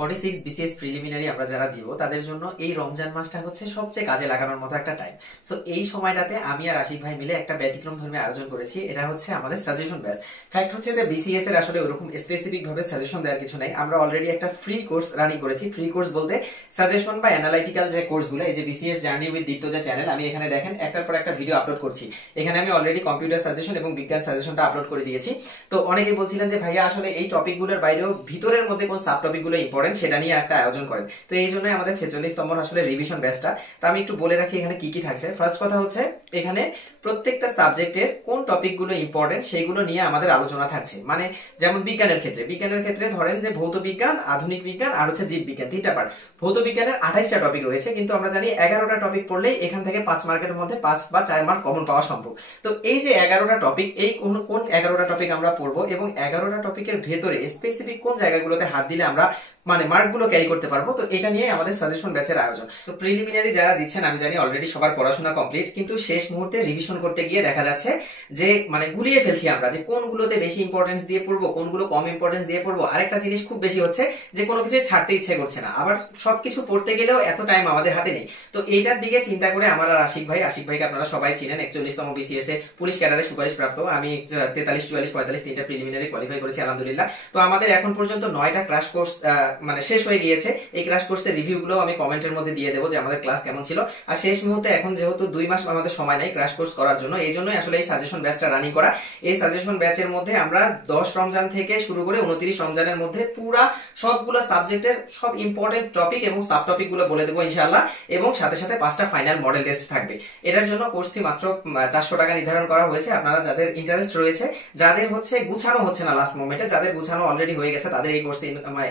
46 BCS preliminary আমরা যারা দিব তাদের জন্য এই রমজান মাসটা হচ্ছে সবচেয়ে কাজে লাগানোর মতো একটা টাইম। সো এই সময়টাতে আমি আর আশিক ভাই মিলে একটা ব্যতিক্রম ধর্মী আয়োজন করেছি। এটা হচ্ছে আমাদের সাজেশন ব্যাচ। ফ্যাক্ট হচ্ছে যে বিসিএস এর আসলে ওরকম স্পেসিফিক ভাবে সাজেশন দেওয়ার কিছু নাই। আমরা অলরেডি একটা ফ্রি কোর্স রানিং করেছি। ফ্রি কোর্স বলতে সাজেশন বা অ্যানালাইটিক্যাল যে কোর্সগুলো, এই যে বিসিএস জার্নি উইথ দীপ্ত যে চ্যানেল, আমি এখানে দেখেন একটার পর একটা ভিডিও আপলোড করছি। এখানে আমি অলরেডি কম্পিউটার সাজেশন এবং বিজ্ঞান সাজেশনটা আপলোড করে দিয়েছি। তো অনেকেই বলছিলেন যে ভাইয়া আসলে এই টপিকগুলোর বাইরেও ভিতরের মধ্যে কোন সাব টপিকগুলো ইম্পর্টেন্ট সেটা নিয়ে একটা আয়োজন করেন। তো এই জন্য আমাদের 46তম আসলে রিভিশন ব্যাচটা। তো আমি একটু বলে রাখি এখানে কি কি থাকছে। ফার্স্ট কথা হচ্ছে এখানে প্রত্যেকটা সাবজেক্টের কোন টপিকগুলো ইম্পর্টেন্ট সেইগুলো নিয়ে আমাদের আলোচনা থাকছে। মানে যেমন বিজ্ঞানের ক্ষেত্রে ধরেন যে ভৌত বিজ্ঞান, আধুনিক বিজ্ঞান আর হচ্ছে জীব বিজ্ঞান, তিনটা পার্ট। ভৌত বিজ্ঞানের 28টা টপিক রয়েছে, কিন্তু আমরা জানি 11টা টপিক পড়লেই এখান থেকে 5 মার্কের মধ্যে 5 বা 4 মার্ক কমন পাওয়া সম্ভব। তো এই যে 11টা টপিক, এই কোন 11টা টপিক আমরা পড়বো এবং 11টা টপিকের ভেতরে স্পেসিফিক কোন জায়গাগুলোতে হাত দিলে আমরা মানে মার্কগুলো ক্যারি করতে পারবো, তো এটা নিয়ে আমাদের সাজেশন ব্যাচের আয়োজন। তো প্রিলিমিনারি যারা দিচ্ছেন আমি জানি অলরেডি সবার পড়াশোনা কমপ্লিট, কিন্তু শেষ মুহূর্তে রিভিশন করতে গিয়ে দেখা যাচ্ছে যে মানে গুলিয়ে ফেলছি আমরা যে কোনগুলোতে বেশি ইম্পর্টেন্স দিয়ে পড়বো, কোনগুলো কম ইম্পর্টেন্স দিয়ে পড়বো। আরেকটা জিনিস খুব বেশি হচ্ছে যে কোনো কিছু ছাড়তে ইচ্ছে করছে না, আবার সবকিছু পড়তে গেলেও এত টাইম আমাদের হাতে নেই। তো এইটার দিকে চিন্তা করে আমার আর আশিক ভাইকে আপনারা সবাই চিনেন, 41তম বিসিএস এ পুলিশ ক্যাডারে সুপারিশ প্রাপ্ত। আমি 43, 44, 45 তিনটা প্রিলিমিনারি কোয়ালিফাই করেছি আলহামদুলিল্লাহ। তো আমাদের এখন পর্যন্ত 9টা ক্র্যাশ কোর্স মানে শেষ হয়ে গিয়েছে। এই ক্র্যাশ কোর্সের রিভিউ গুলো আমি কমেন্টের মধ্যে দিয়ে দেবো যে আমাদের ক্লাস কেমন ছিল। আর শেষ মুহূর্তে এখন যেহেতু 2 মাস আমাদের সময় নেই ক্র্যাশ কোর্স করার জন্য, এই জন্যই আসলে এই সাজেশন ব্যাচটা রানিং করা। এই সাজেশন ব্যাচের মধ্যে আমরা 10 রমজান থেকে শুরু করে 29 রমজানের মধ্যে পুরা সবগুলো সাবজেক্টের সব ইম্পর্টেন্ট টপিক এবং সাব টপিক গুলো বলে দেবো ইনশাআল্লাহ, এবং সাথে সাথে 5টা ফাইনাল মডেল টেস্ট থাকবে। এটার জন্য কোর্স ফি মাত্র 400 টাকা নির্ধারণ করা হয়েছে। আপনারা যাদের ইন্টারেস্ট রয়েছে, যাদের হচ্ছে গুছানো হচ্ছে না লাস্ট মোমেন্টে, যাদের গুছানো অলরেডি হয়ে গেছে তাদের এই কোর্সে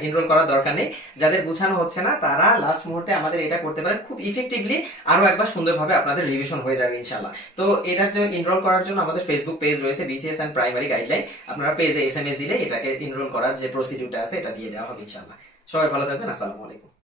এনরোল করার দরকার নেই। যাদের গুছানো হচ্ছে না তারা লাস্ট মুহূর্তে আমাদের এটা করতে পারেন। খুব ইফেক্টিভলি আরো একবার সুন্দরভাবে আপনাদের রিভিশন হয়ে যাবে ইনশাআল্লাহ। তো এটার জন্য এনরোল করার জন্য আমাদের ফেসবুক পেজ রয়েছে, বিসিএস এন্ড প্রাইমারি গাইডলাইন। আপনারা পেজে এসএমএস দিলে এটাকে এনরোল করার যে প্রসিডিউরটা আছে এটা দিয়ে দেওয়া হবে ইনশাআল্লাহ। সবাই ভালো থাকবেন। আসসালামু আলাইকুম।